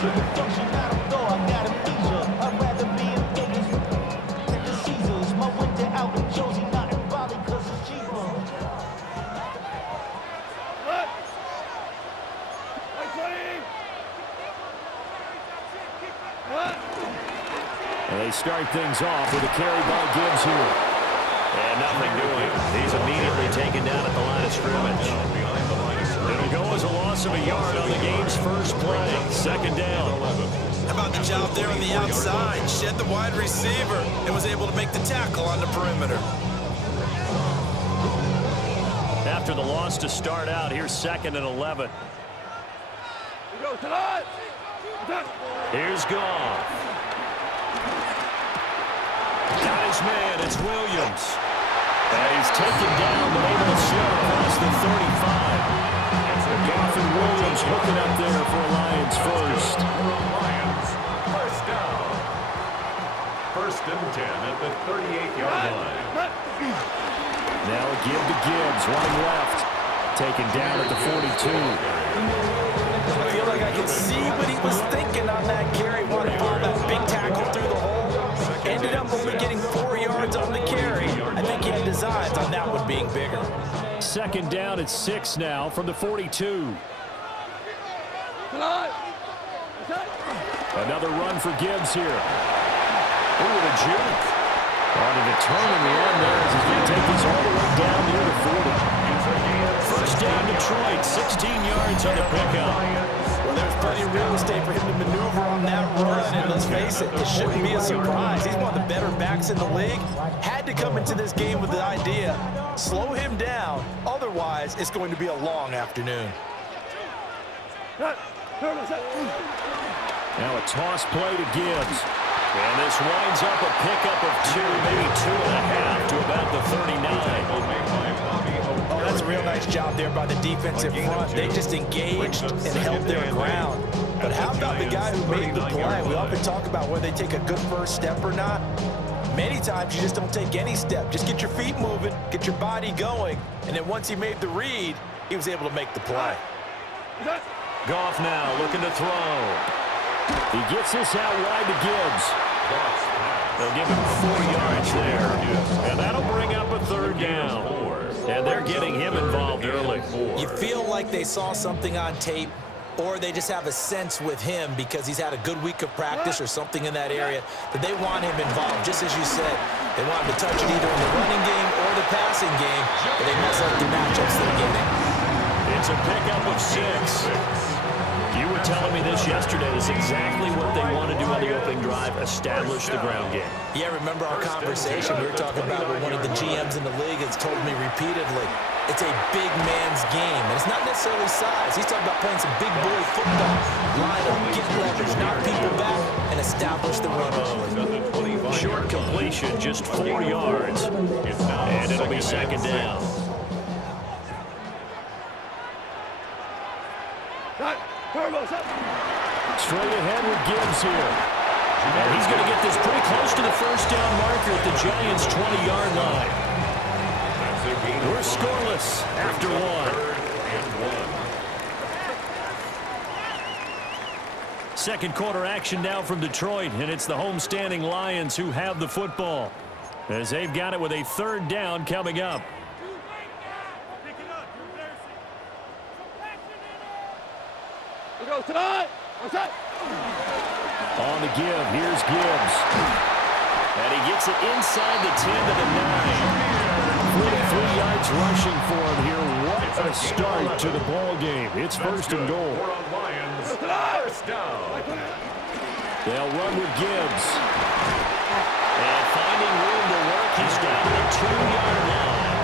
They start things off with a carry by Gibbs here. And nothing doing. He's immediately taken down at the line of scrimmage. It'll go as a loss of a yard on the game's first play. Second down. How about the job there on the outside? Shed the wide receiver and was able to make the tackle on the perimeter. After the loss to start out, here's 2nd and 11. Here's Goff. Got his man, it's Williams. And he's taken down, but able to slip across the 35. Goff and Williams hooking up there for Lions first. Lions, first down. 1st and 10 at the 38-yard line. Now a give to Gibbs, running left. Taken down at the 42. I feel like I can see what he was thinking on that carry. Wanted to find that big tackle through the hole. Ended up only getting 4 yards on the carry. I think he had designs on that one being bigger. 2nd down at 6 now from the 42. Another run for Gibbs here. Ooh, the juke. Wanted to turn in the end there as he's going to take this all the way down near the 40. First down Detroit, 16 yards on the pickup. Well, there's plenty of real estate for him to maneuver on that run, and let's face it, it shouldn't be a surprise. He's one of the better backs in the league. Had to come into this game with the idea, slow him down, otherwise it's going to be a long afternoon. Now a toss play to Gibbs. And this winds up a pickup of 2, maybe 2.5 to about the 39. Oh, that's a real nice job there by the defensive front. They just engaged and held their ground. But how about the guy who made the play? We often talk about whether they take a good first step or not. Many times you just don't take any step. Just get your feet moving, get your body going, and then once he made the read, he was able to make the play. Goff now looking to throw. He gets this out wide to Gibbs. They'll give him 4 yards there. And that'll bring up a 3rd down. And they're getting him involved early. You feel like they saw something on tape, or they just have a sense with him because he's had a good week of practice or something in that area that they want him involved, just as you said. They want him to touch it either in the running game or the passing game, but they mess up the matchups they're getting. It's a pickup of 6. You were telling me this yesterday. Is exactly what they want to do on the opening drive, establish the ground game. Yeah, remember our conversation we were talking about with one of the GMs in the league has told me repeatedly, it's a big man's game, and it's not necessarily size. He's talking about playing some big boy football. Line up, get leverage, knock people back, and establish the run early. Short completion, just 4 yards. And it'll be 2nd down. Straight ahead with Gibbs here. And he's going to get this pretty close to the first down marker at the Giants' 20-yard line. We're scoreless after 1. Second quarter action now from Detroit, and it's the homestanding Lions who have the football as they've got it with a 3rd down coming up. On the give, here's Gibbs. And he gets it inside the 10 to the 9. 43 yards rushing for him here. What a start to the ball game. It's 1st and goal. First down. They'll run with Gibbs. And finding room to work, he's down to the 2-yard line.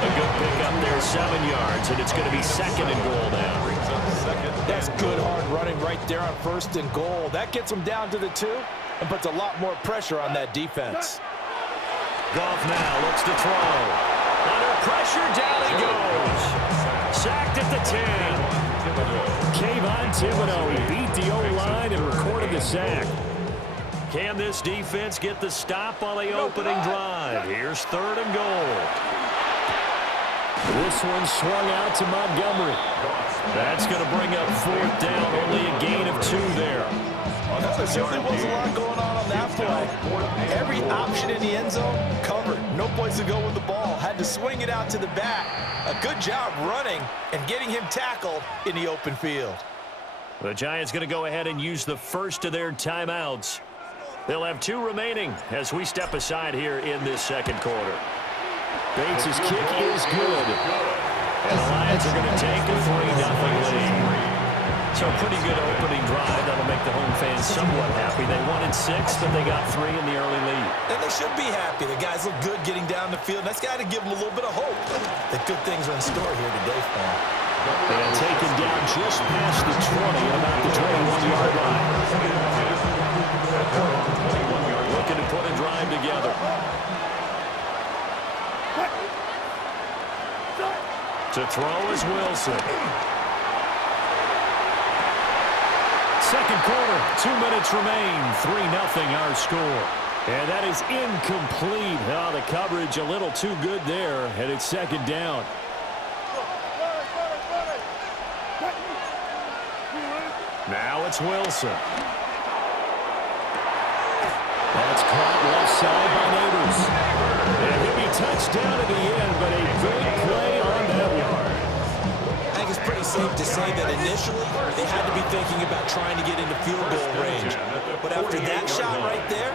A good pickup there, 7 yards, and it's going to be 2nd and goal now. That's good hard running right there on 1st and goal. That gets them down to the 2 and puts a lot more pressure on that defense. Goff now looks to throw. Under pressure, down he goes. Sacked at the 10. Kayvon Thibodeau, he beat the O-line and recorded the sack. Can this defense get the stop on the opening drive? Here's 3rd and goal. This one swung out to Montgomery. That's going to bring up 4th down, only a gain of 2 there. certainly was a lot going on that play. Every option in the end zone covered. No place to go with the ball. Had to swing it out to the back. A good job running and getting him tackled in the open field. The Giants going to go ahead and use the first of their timeouts. They'll have 2 remaining as we step aside here in this second quarter. Bates' kick is good. And the Lions are going to take a 3-0 lead. So a pretty good opening drive. That'll make the home fans somewhat happy. They wanted 6, but they got 3 in the early lead. And they should be happy. The guys look good getting down the field. That's got to give them a little bit of hope that good things are in store here today for them. And taken down just past the 20 at about the 21-yard line. Looking to put a drive together. To throw is Wilson. Second quarter, 2 minutes remain. 3-0 our score. And that is incomplete. Oh, the coverage a little too good there, and it's second down. Now it's Wilson. That's caught left side by Neighbors. And he'll be touched down at the end, but a good play on that one. I think it's pretty safe to say that initially they had to be thinking about trying to get into field goal range. But after that shot right there,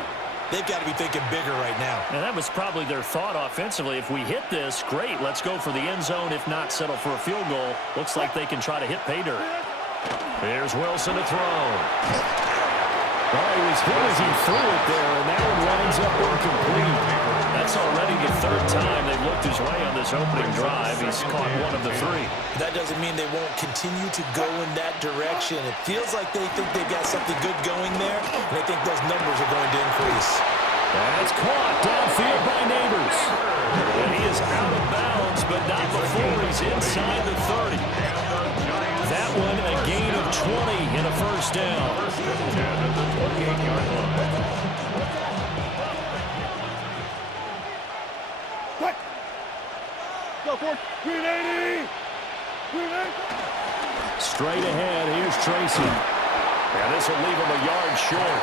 they've got to be thinking bigger right now. And that was probably their thought offensively. If we hit this, great. Let's go for the end zone. If not, settle for a field goal. Looks like they can try to hit pay dirt. Here's Wilson to throw. Oh, he was hit as he threw it there, and that one winds up incomplete. That's already the 3rd time they've looked his way on this opening drive. He's caught 1 of the 3. That doesn't mean they won't continue to go in that direction. It feels like they think they got something good going there, and they think those numbers are going to increase. That's caught downfield by Neighbors. And he is out of bounds, but not before he's inside the 30. That one a gain of 20 and a first down. Go for it. 380. Straight ahead, here's Tracy. And this will leave him a yard short.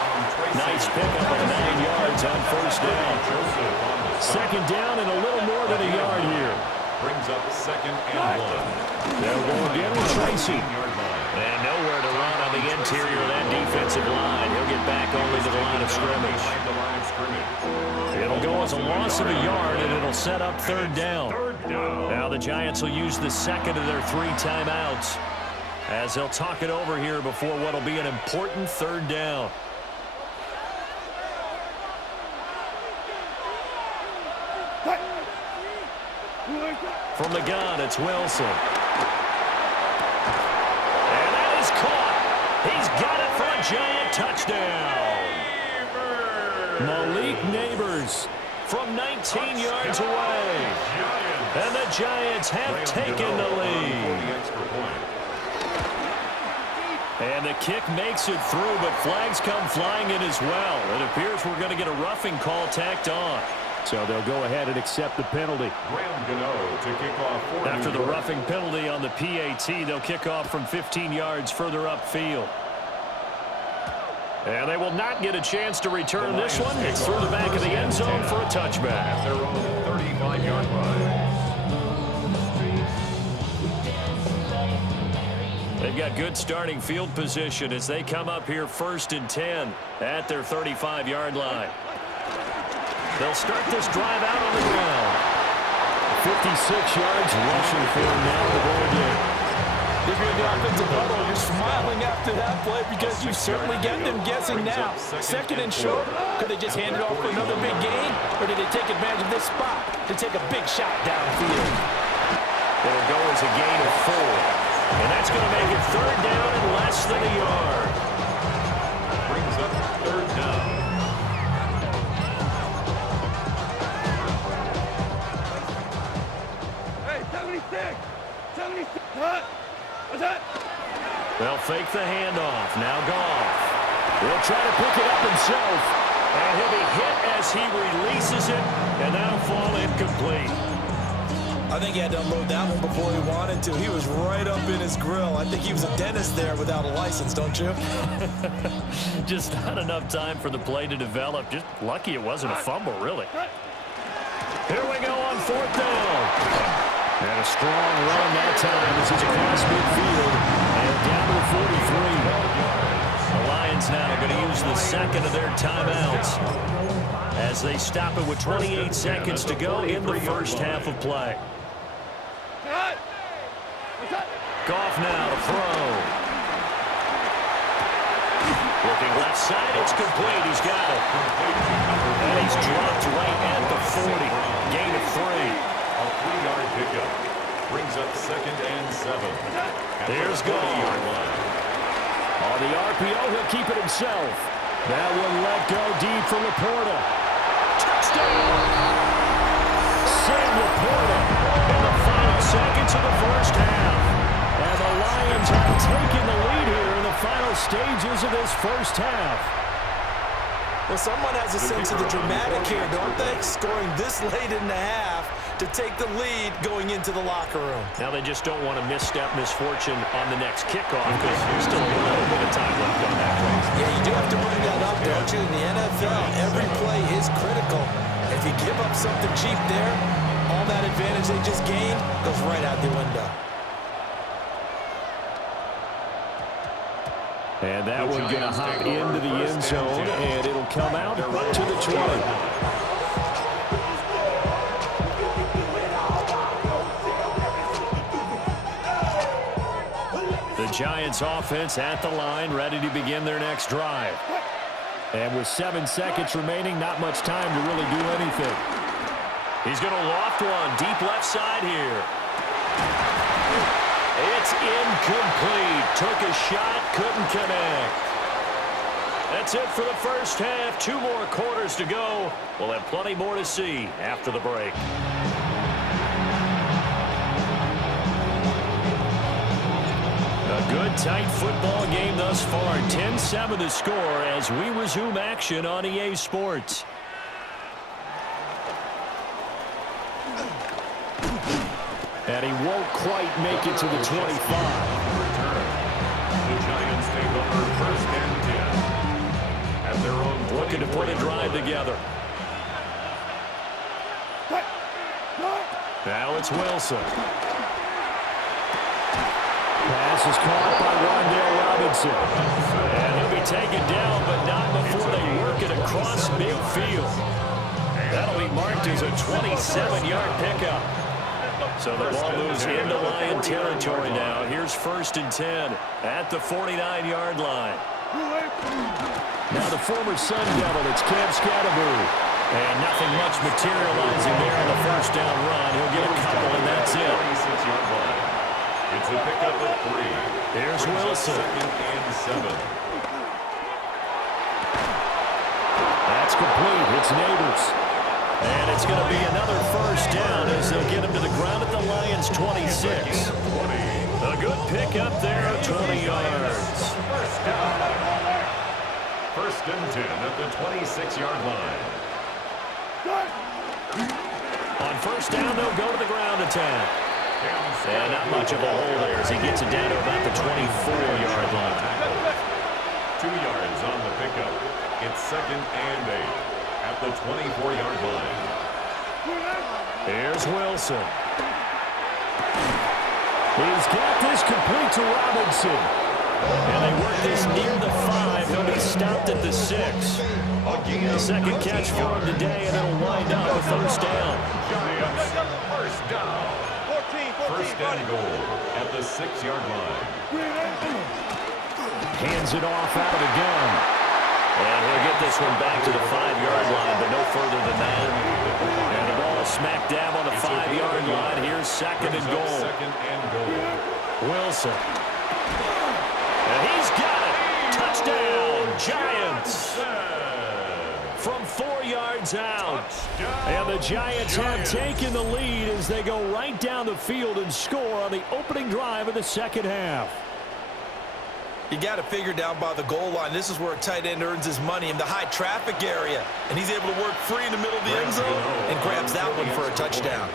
Nice pickup of 9 yards on first down. Second down and a little more than a yard here. Brings up 2nd and 1. They'll go again with Tracy. And nowhere to run on the interior of that defensive line. He'll get back only to the line of scrimmage. It'll go as a loss of a yard, and it'll set up 3rd down. Now the Giants will use the second of their 3 timeouts as they'll talk it over here before what will be an important 3rd down. From the gun, it's Wilson. And that is caught. He's got it for a Giant touchdown. Malik Neighbors from 19 yards away. And the Giants have taken the lead. And the kick makes it through, but flags come flying in as well. It appears we're going to get a roughing call tacked on. So they'll go ahead and accept the penalty. After the roughing penalty on the PAT, they'll kick off from 15 yards further upfield. And they will not get a chance to return this one. It's through the back of the end zone for a touchback. Their own 35-yard line. They've got good starting field position as they come up here 1st and 10 at their 35-yard line. They'll start this drive out on the ground. 56 yards rushing for him now to go again. If you're in the offensive huddle, you're smiling after that play because you certainly got them guessing now. 2nd and short. Could they just hand it off for another big gain? Or did they take advantage of this spot to take a big shot downfield? It'll go as a gain of 4. And that's going to make it 3rd down and less than a yard. Brings up 3rd down. Hey, 76. 76. What? What's that? They'll fake the handoff. Now Goff. He'll try to pick it up himself. And he'll be hit as he releases it. And that'll fall incomplete. I think he had to unload that one before he wanted to. He was right up in his grill. I think he was a dentist there without a license, don't you? Just not enough time for the play to develop. Just lucky it wasn't a fumble, really. Here we go on 4th down. And a strong run that time as he's across midfield and down to the 43. The Lions now going to use the second of their timeouts as they stop it with 28 seconds to go in the first half of play. Goff now to throw. Looking left side, it's complete. He's got it. And he's dropped right at the 40. Gain of 3. A 3-yard pickup brings up 2nd and 7. Here's Goff. On the RPO, he'll keep it himself. That one let go deep for Laporta. Touchdown! Sam Laporta in the final seconds of the first half. And the Lions have taken the lead here in the final stages of this first half. Well, someone has a sense of the dramatic here, don't they? Scoring this late in the half to take the lead going into the locker room. Now they just don't want to misfortune on the next kickoff because there's still a little bit of time left on that play. Yeah, you do have to bring that up, don't you? In the NFL, every play is critical. If you give up something cheap there, all that advantage they just gained goes right out the window. And that one going to hop into the end zone, and it'll come out to the 20. The Giants offense at the line, ready to begin their next drive. And with 7 seconds remaining, not much time to really do anything. He's going to loft one deep left side here. It's incomplete. Took a shot, couldn't connect. That's it for the first half. 2 more quarters to go. We'll have plenty more to see after the break. A good, tight football game thus far. 10-7 the score as we resume action on EA Sports. And he won't quite make it to the 25. The Giants take over 1st and 10 at their own. Looking to put a drive together. Now it's Wilson. Pass is caught by Rondale Robinson. And he'll be taken down, but not before they work it across midfield. That'll be marked as a 27-yard pickup. So the ball moves into Lion territory now. Here's 1st and 10 at the 49-yard line. Now the former Sun Devil, it's Cam Scatterbury. And nothing much materializing there on the first down run. He'll get a couple, and that's it. 26-yard line. It's a pickup of 3. Here's Wilson. 2nd and 7. That's complete. It's Neighbors. And it's going to be another first down as they'll get him to the ground at the Lions' 26. A good pickup there of 20 yards. First down. 1st and 10 at the 26-yard line. On first down, they'll go to the ground attack. And not much of a hole there as he gets it down to about the 24-yard line. 2 yards on the pickup. It's 2nd and 8 at the 24-yard line. Here's Wilson. He's got this complete to Robinson. And they work this near the 5. He'll be stopped at the 6. The second catch for him today, and it'll wind up a first down. Giants, first down. 1st and goal at the 6-yard line. Hands it off out of the gun. And he'll get this one back to the 5-yard line, but no further than that. And the ball is smack dab on the 5-yard line. Here's 2nd and goal. 2nd and goal. Wilson. And he's got it. Touchdown, Giants. From 4 yards out. And the Giants have taken the lead as they go right down the field and score on the opening drive of the second half. You got to figure down by the goal line. This is where a tight end earns his money in the high traffic area. And he's able to work free in the middle of the end zone and grabs that one for a touchdown.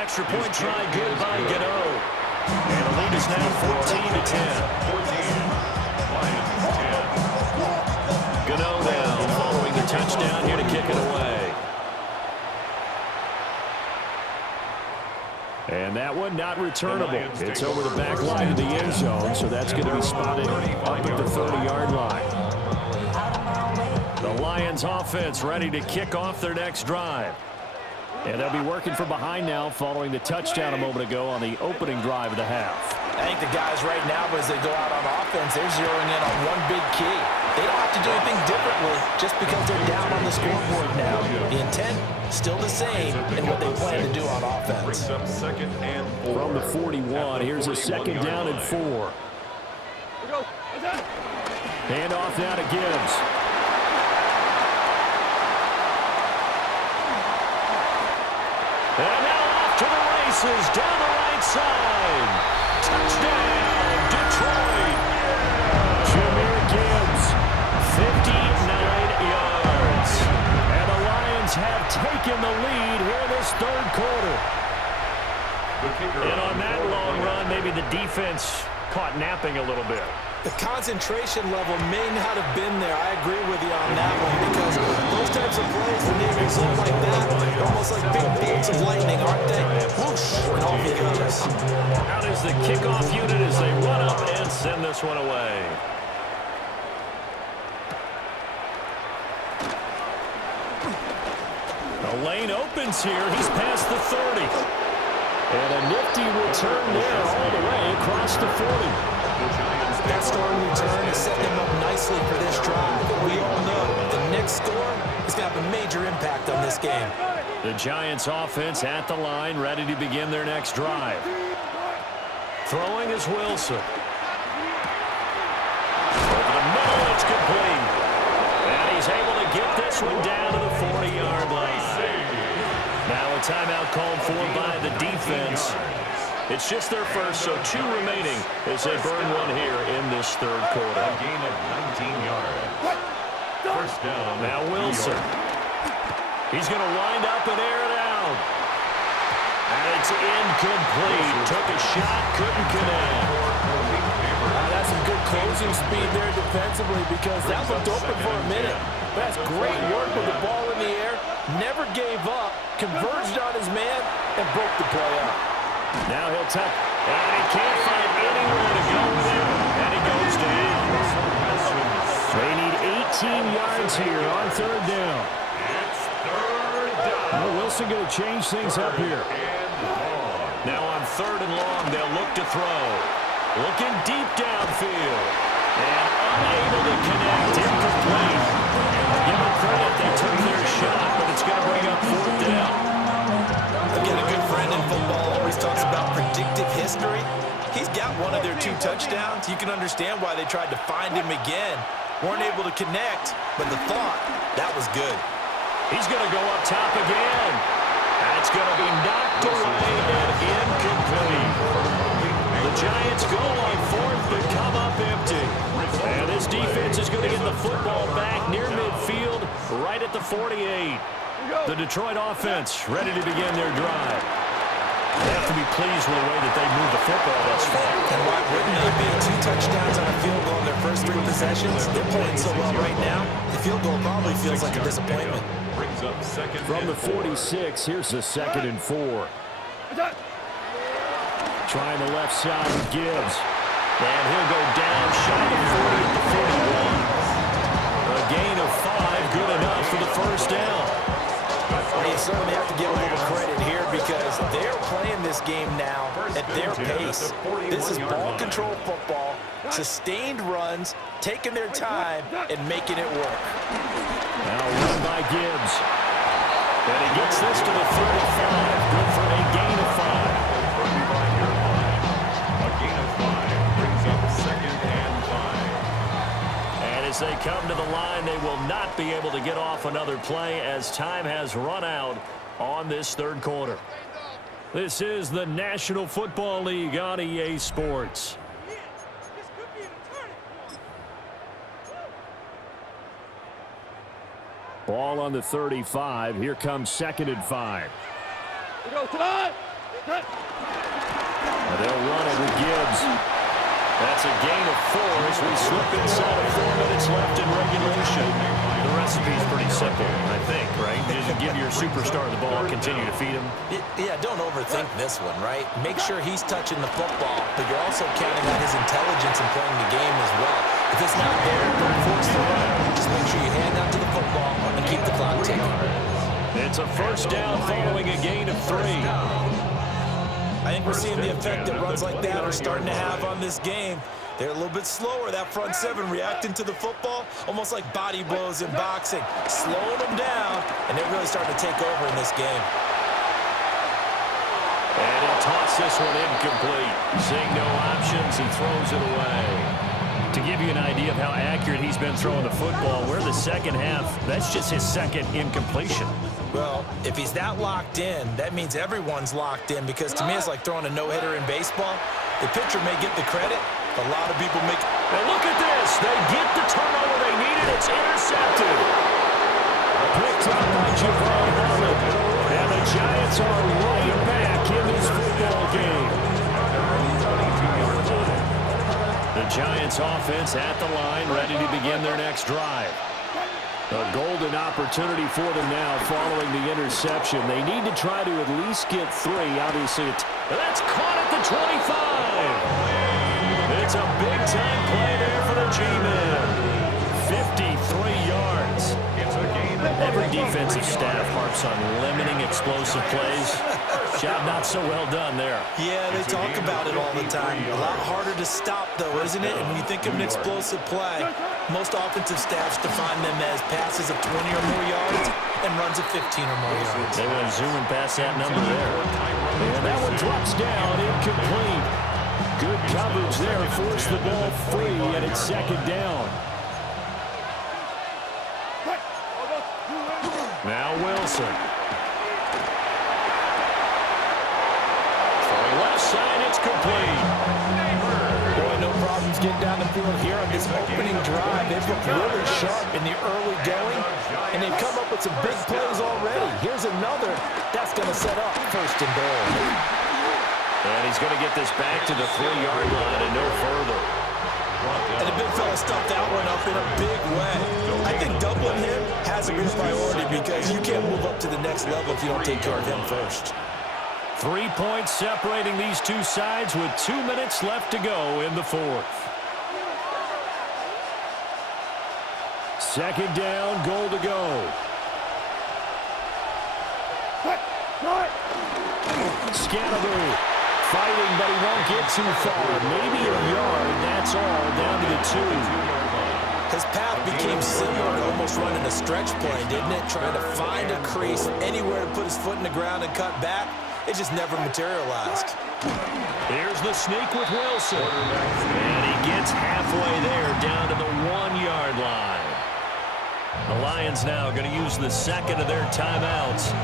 Extra point try good by Gano. And the lead is now 14-10. 14. Gano now following the touchdown here to kick it away. And that one not returnable. It's over the back line of the end zone, so that's going to be spotted up at the 30-yard line. The Lions offense ready to kick off their next drive. And they'll be working from behind now following the touchdown a moment ago on the opening drive of the half. I think the guys right now, as they go out on offense, they're zeroing in on one big key. They don't have to do anything differently just because they're down on the scoreboard now. The intent, still the same in what they plan to do on offense. From the 41, here's a second down and 4. Hand off now to Gibbs. And now off to the races down the right side. Touchdown, Detroit. Jahmyr Gibbs, 59 yards. and the Lions have taken the lead here in this third quarter. And on that long run, maybe the defense caught napping a little bit. The concentration level may not have been there. I agree with you on that one because those types of plays, when they result like that, they're almost like big bolts of lightning, aren't they? Whoosh, and off he goes. Out is the kickoff unit as they run up and send this one away. The lane opens here. He's past the 30. And a nifty return there all the way across the 40. That strong return is setting them up nicely for this drive. We all know the next score is going to have a major impact on this game. The Giants offense at the line, ready to begin their next drive. Throwing is Wilson. Over the middle, it's complete. And he's able to get this one down to the 40-yard line. Now a timeout called for by the defense. It's just their first, so 2 remaining as they burn one here in this third quarter. A gain of 19 yards. First down. Now Wilson. He's going to wind up and air it out. And it's incomplete. Took a shot, couldn't connect. That's some good closing speed there defensively because that looked open for a minute. But that's great work with the ball in the air. Never gave up, converged on his man, and broke the play up. Now he'll tuck, and he can't find anywhere to go there, and he goes down. They need 18 yards here on third down. It's third down. Well, Wilson going to change things up here. Now on third and long, they'll look to throw. Looking deep downfield, and unable to connect, incomplete. Give them credit, they took their shot, but it's going to bring up fourth down. Again, a good friend in football always talks about predictive history. He's got one of their 2 touchdowns. You can understand why they tried to find him again. Weren't able to connect, but the thought, that was good. He's going to go up top again. That's going to be knocked away and incomplete. The Giants go on fourth, but come up empty. And this defense is going to get the football back near midfield, right at the 48. The Detroit offense ready to begin their drive. They have to be pleased with the way that they moved the football thus far. And why wouldn't they be? 2 touchdowns on a field goal in their first 3 possessions. They're playing so well right now, the field goal probably feels like a disappointment. Brings up second From the and 46, here's a second and 4. Trying the left side with Gibbs. And he'll go down shy of 40 at the 41. A gain of 5, good enough for the first down. You certainly have to give a little credit here because they're playing this game now at their pace. This is ball control football, sustained runs, taking their time, and making it work. Now run by Gibbs. And he gets this to the 35. Good for a gain of 5. a gain of 5 brings up second and 5. And as they come to the line, they will not be able to get off another play as time has run out on this third quarter. This is the National Football League on EA Sports. Ball on the 35. Here comes second and 5. They'll run it with Gibbs. That's a gain of 4 as we slip inside of 4 minutes left in regulation. The recipe's pretty simple, I think, right? Just give your superstar the ball, continue to feed him. Yeah, don't overthink this one, right? Make sure he's touching the football, but you're also counting on his intelligence in playing the game as well. If it's not there, don't force the run. Just make sure you hand out to the football and keep the clock ticking. It's a first down following a gain of 3. I think we're seeing the effect that runs like that are starting to have on this game. They're a little bit slower, that front seven, reacting to the football, almost like body blows in boxing, slowing them down, and they're really starting to take over in this game. And he'll toss this one incomplete. Seeing no options, he throws it away. To give you an idea of how accurate he's been throwing the football, we're the second half. That's just his second incompletion. Well, if he's that locked in, that means everyone's locked in, because to me it's like throwing a no-hitter in baseball. The pitcher may get the credit, but a lot of people make... And look at this. They get the turnover they needed. It's intercepted. Picked up by Javon Holland. And the Giants are right back in this football game. The Giants offense at the line, ready to begin their next drive. A golden opportunity for them now following the interception. They need to try to at least get 3. Obviously, that's caught at the 25. It's a big-time play there for the G-Men. 53 yards. Every defensive staff harps on limiting explosive plays. Job not so well done there. Yeah, they talk about it all the time. A lot harder to stop, though, isn't it? And when you think of an explosive play, most offensive staffs define them as passes of 20 or more yards and runs of 15 or more yards. They went zooming past that number there. And that one drops down, incomplete. Good coverage there, forced the ball free, and it's second down. Now Wilson. Throwing left side, it's complete. Boy, no problems getting down the field here on this opening drive. They've looked really sharp in the early going, and they've come up with some big plays already. Here's another that's going to set up first and goal. And he's going to get this back to the 3-yard line and no further. And the big fella stuffed that one up in a big way. I think doubling him has a real priority, because you can't move up to the next level if you don't take care of him first. 3 points separating these two sides with 2 minutes left to go in the fourth. Second down, goal to go. Scannable fighting, but he won't get too far. Maybe a yard, that's all, down to the 2. His path became similar to almost running a stretch play, didn't it? Trying to find a crease, anywhere to put his foot in the ground and cut back. It just never materialized. Here's the sneak with Wilson. And he gets halfway there, down to the 1-yard line. The Lions now going to use the second of their timeouts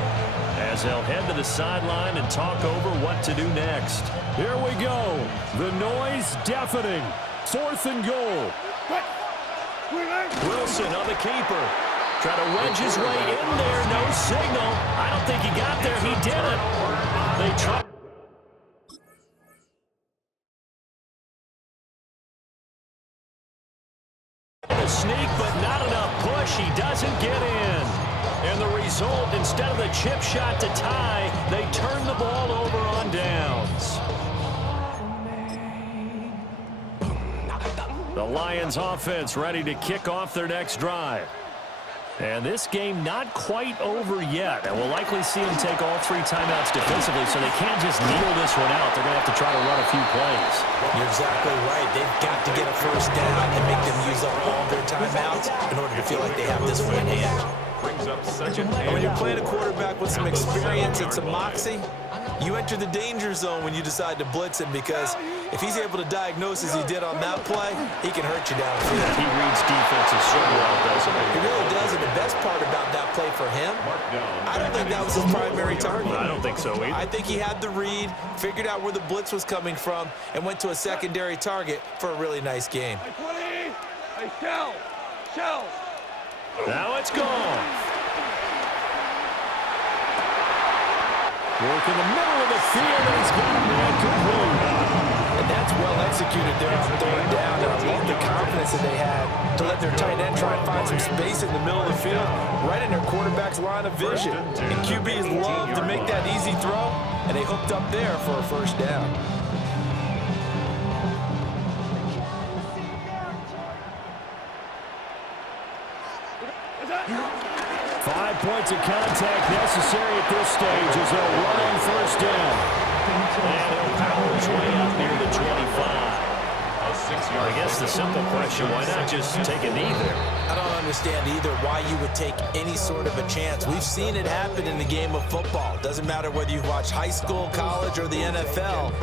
as they'll head to the sideline and talk over what to do next. Here we go. The noise deafening. 4th and goal. Wilson on the keeper. Try to wedge his way in there. No signal. I don't think he got there. He didn't. They try. A sneak, but not enough push. He doesn't get in. And the result, instead of the chip shot to tie, they turn the ball over on downs. The Lions offense ready to kick off their next drive. And this game not quite over yet. And we'll likely see them take all 3 timeouts defensively, so they can't just kneel this one out. They're going to have to try to run a few plays. You're exactly right. They've got to get a first down and make them use up all their timeouts in order to feel like they have this one in hand. Brings up second And when you're playing a quarterback with some experience and some moxie, you enter the danger zone when you decide to blitz him, because if he's able to diagnose as he did on that play, he can hurt you downfield. He reads defenses so well, doesn't he? He really does, and the best part about that play for him, I don't think that was his primary target. I don't think so either. I think he had the read, figured out where the blitz was coming from, and went to a secondary target for a really nice game. Hey, shell! Now it's gone. Work in the middle of the field, and he's got a man complete. And that's well executed there on third down. And I love the confidence that they had to let their tight end try and find some space in the middle of the field, right in their quarterback's line of vision. And QBs love to make that easy throw, and they hooked up there for a first down. Five points of contact necessary at this stage as they'll run on first down. And he'll power his way out near the 25. I guess the simple question, why not just take a knee there? I don't understand either why you would take any sort of a chance. We've seen it happen in the game of football. Doesn't matter whether you watch high school, college, or the NFL.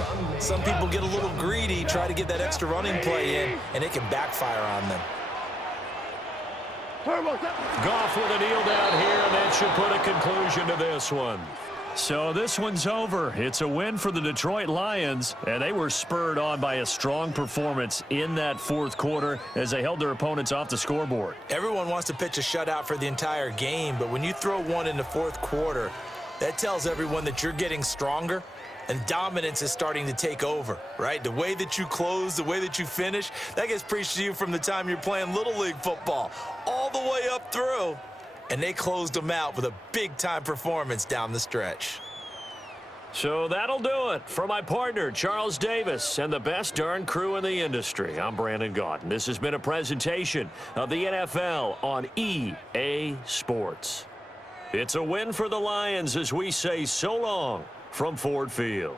Some people get a little greedy, try to get that extra running play in, and it can backfire on them. Goff with a kneel down here, and that should put a conclusion to this one. So this one's over. It's a win for the Detroit Lions, and they were spurred on by a strong performance in that fourth quarter as they held their opponents off the scoreboard. Everyone wants to pitch a shutout for the entire game, but when you throw one in the fourth quarter, that tells everyone that you're getting stronger and dominance is starting to take over, right? The way that you close, the way that you finish, that gets preached to you from the time you're playing Little League football all the way up through. And they closed them out with a big-time performance down the stretch. So that'll do it. For my partner, Charles Davis, and the best darn crew in the industry, I'm Brandon Gaudin. This has been a presentation of the NFL on EA Sports. It's a win for the Lions as we say so long from Ford Field.